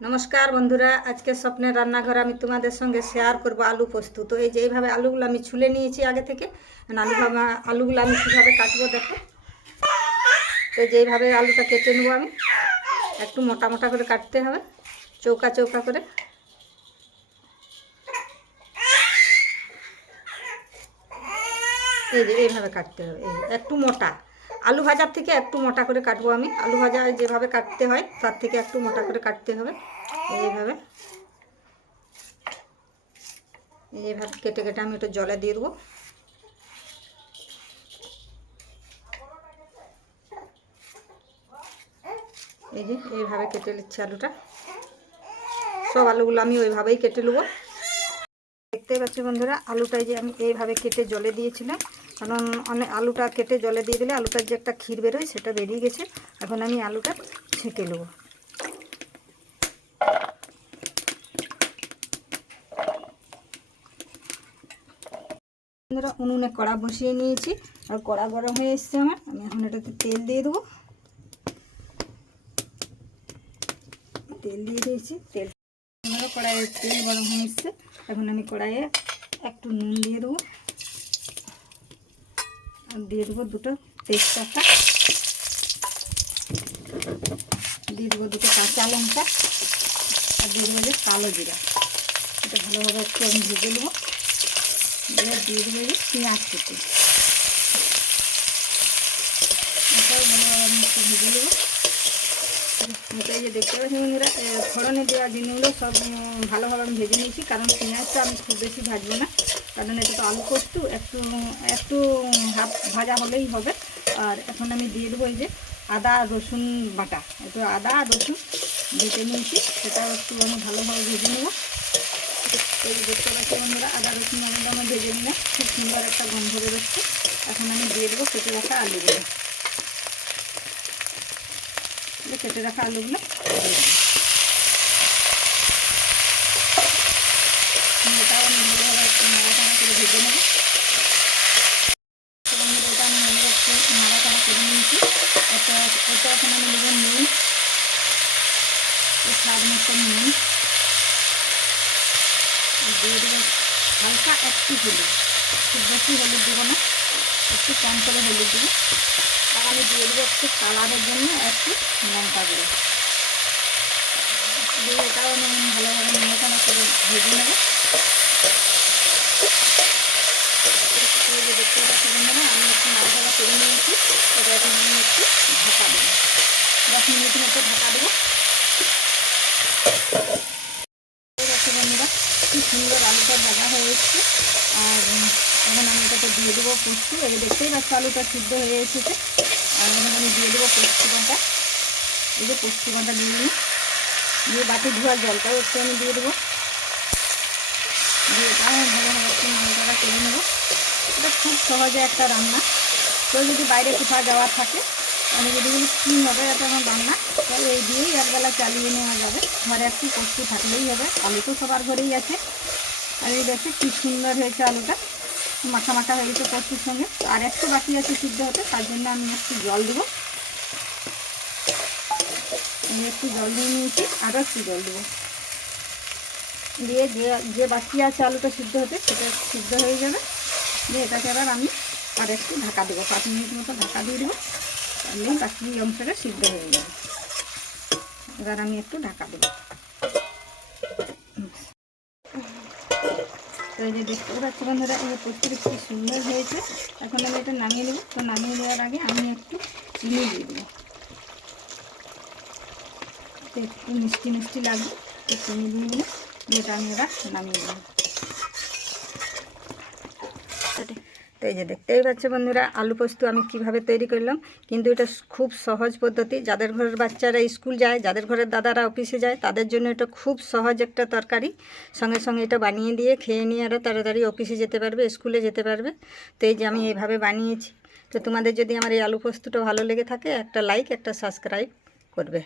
নমস্কার বন্ধুরা, আজকে স্বপ্নের রান্নাঘর আমি তোমাদের সঙ্গে শেয়ার করব আলু পোস্ত। তো এই যে এইভাবে আলুগুলো আমি ছুলে নিয়েছি আগে থেকে। আলুগুলো আমি কীভাবে কাটবো দেখো। তো যেইভাবে আলুটা কেটে নেবো আমি, একটু মোটা মোটা করে কাটতে হবে, চৌকা চৌকা করে। এই যে এইভাবে কাটতে হবে, এই একটু মোটা। আলু ভাজার থেকে একটু মোটা করে কাটবো আমি। আলু ভাজা যেভাবে কাটতে হয় তার থেকে একটু মোটা করে কাটতে হবে। এইভাবে কেটে কেটে আমি একটু জলে দিয়ে দেবো। এই যে এইভাবে কেটে নিচ্ছি আলুটা। সব আলুগুলো আমি ওইভাবেই কেটে নেবো। দেখতেই পাচ্ছি বন্ধুরা, আলুটা যে আমি এইভাবে কেটে জলে দিয়েছিলাম, কারণ অনেক আলুটা কেটে জলে দিয়ে দিলে আলুটার যে একটা ক্ষীর বেরোয় সেটা বেরিয়ে গেছে। এখন আমি আলুটা ছেঁকে নেবো। বন্ধুরা, উনুনে কড়া বসিয়ে নিয়েছি আর কড়া গরম হয়ে এসছে আমার। আমি এখন এটাতে তেল দিয়ে দেবো। তেল দিয়ে দিয়েছি। কড়াইয়ে তেল গরম হয়ে এসছে। এখন আমি কড়াইয়ে একটু নুন দিয়ে দেবো, আর দিয়ে দেবো দুটো তেজপাতা, দিয়ে দেবো দুটো কাঁচা লঙ্কা, আর দিয়ে দেবো যে কালো জিরা। এটা ভালোভাবে একটু আমি ভেজে নেবো। দিয়ে দেবো যে পেঁয়াজ কুচি, এটাও ভালোভাবে আমি একটু ভেজে নেবো। এই যে দেখতে পাচ্ছি বন্ধুরা, ফোড়নে দেওয়া জিনিসগুলো সব ভালোভাবে আমি ভেজে নিয়েছি, কারণ পেঁয়াজটা আমি খুব বেশি ভাজবো না, কারণ এটা তো আলু পোস্ত, একটু একটু হাফ ভাজা হলেই হবে। আর এখন আমি দিয়ে দেবো এই যে আদা রসুন বাটা, একটু আদা রসুন বেটে নিয়েছি, সেটাও একটু আমি ভালোভাবে ভেজে নেবো। এই যে দেখতে পাচ্ছি বন্ধুরা, আদা রসুন বাটাটা আমার ভেজে নিলে খুব সুন্দর একটা গন্ধ বেরোচ্ছে। এখন আমি দিয়ে দেবো কেটে রাখা আলুগুলো। কেটে রাখা আলুগুলো এটাও আমি ভালোভাবে একটু নাড়াচাড়া করে ভেজে নেবো। এটা আমি একটু নাড়াচাড়া করে নিয়েছি। এটা এখন আমি নেবো নুন, স্বাদ মতো নুন দিয়ে দেবো। হালকা একটু হলুদ, খুব বেশি হলুদ দেবো না, একটু কম করে হলুদ দেবো। আর আমি দিয়ে দেবো একটু কালারের জন্য একটু লঙ্কা গুঁড়ো দিয়ে এটাও আমি ভালোভাবে নাড়াচাড়া করে ভেজে নেবো। দেখতে পাচ্ছি বন্ধুরা, আমি একটু নাড়াচাড়া করে নিয়েছি। এটা এখন আমি একটু ঢাকা দেবো, 10 মিনিটের মতো ঢাকা দেবো। বন্ধুরা, খুব সুন্দর আলুটা ভাজা হয়ে এসছে। আর এখন আমি এটাতে দিয়ে দেবো পোস্ত। এবার দেখতেই পাচ্ছি আলুটা সিদ্ধ হয়ে এসেছে। আর এখন আমি দিয়ে দেবো পোস্ত বাটা। এই যে পোস্ত বাটা দিয়ে নিই, দিয়ে বাটি ধোয়ার জলটাও একটু আমি দিয়ে দেবো। দিয়ে এটাও ভালোভাবে একটু নাড়াচাড়া করে নেবো। এটা খুব সহজে একটা রান্না। কেউ যদি বাইরে কোথাও যাওয়ার থাকে, আমি যদি বলি কী হবে এটা আমার রান্না, তাহলে এই দিয়েই একবেলা চালিয়ে নেওয়া যাবে। ঘরে একটু পোস্ত থাকলেই হবে, আলু তো সবার ঘরেই আছে। আর এই দেখে কী সুন্দর হয়েছে, আলুটা মাখা মাখা হয়ে গেছে পোস্তের সঙ্গে। আর একটু বাকি আছে সিদ্ধ হতে, তার জন্য আমি একটু জল দেবো। আমি একটু জল দিয়ে নিয়েছি, আরও একটু জল দেবো। দিয়ে যে বাকি আছে আলুটা সিদ্ধ হতে, সেটা সিদ্ধ হয়ে যাবে। দিয়ে এটাকে এবার আমি আর একটু ঢাকা দেবো, 5 মিনিট মতো ঢাকা দিয়ে দেবো, তাহলে বাকি অংশটা সিদ্ধ হয়ে যাবে। এবার আমি একটু ঢাকা দেবো। তো এই যে দেখতে পাচ্ছি বন্ধুরা, এই যে পোস্তটা খুব সুন্দর হয়েছে। এখন আমি এটা নামিয়ে নেবো। তো নামিয়ে দেওয়ার আগে আমি একটু চিনি দিয়ে দেবো, একটু মিষ্টি মিষ্টি লাগবে, তো চিনি দিয়ে দিলে এটা আমি এবার নামিয়ে দেবো। তো এই যে দেখতেই পাচ্ছে বন্ধুরা, আলু পোস্ত আমি কিভাবে তৈরি করলাম। কিন্তু এটা খুব সহজ পদ্ধতি। যাদের ঘরের বাচ্চারা স্কুল যায়, যাদের ঘরের দাদারা অফিসে যায়, তাদের জন্য এটা খুব সহজ একটা তরকারি। সঙ্গে সঙ্গে এটা বানিয়ে দিয়ে খেয়ে নিয়ে আরও তাড়াতাড়ি অফিসে যেতে পারবে, স্কুলে যেতে পারবে। তো এই যে আমি এইভাবে বানিয়েছি। তো তোমাদের যদি আমার এই আলু পোস্তটা ভালো লেগে থাকে, একটা লাইক একটা সাবস্ক্রাইব করবে।